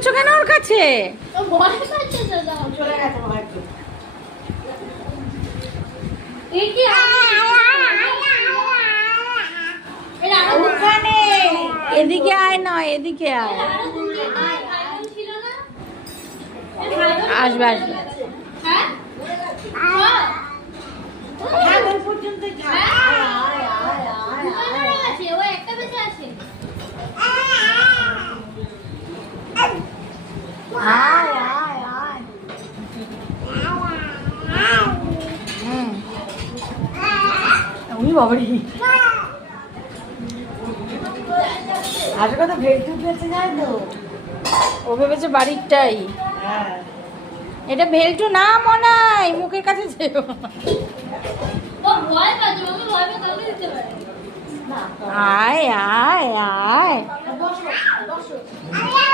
করছো কেন ওর কাছে? এদিকে আয়, নয় এদিকে আয়। আসবে আসবে। বাবারি কথা ভেলটু পেয়েছে যায় তো, ও ভেবেছে বাড়িরটাই। এটা ভেলটু না মনাই, মুখের কাছে যেও। আয় আয় আয়।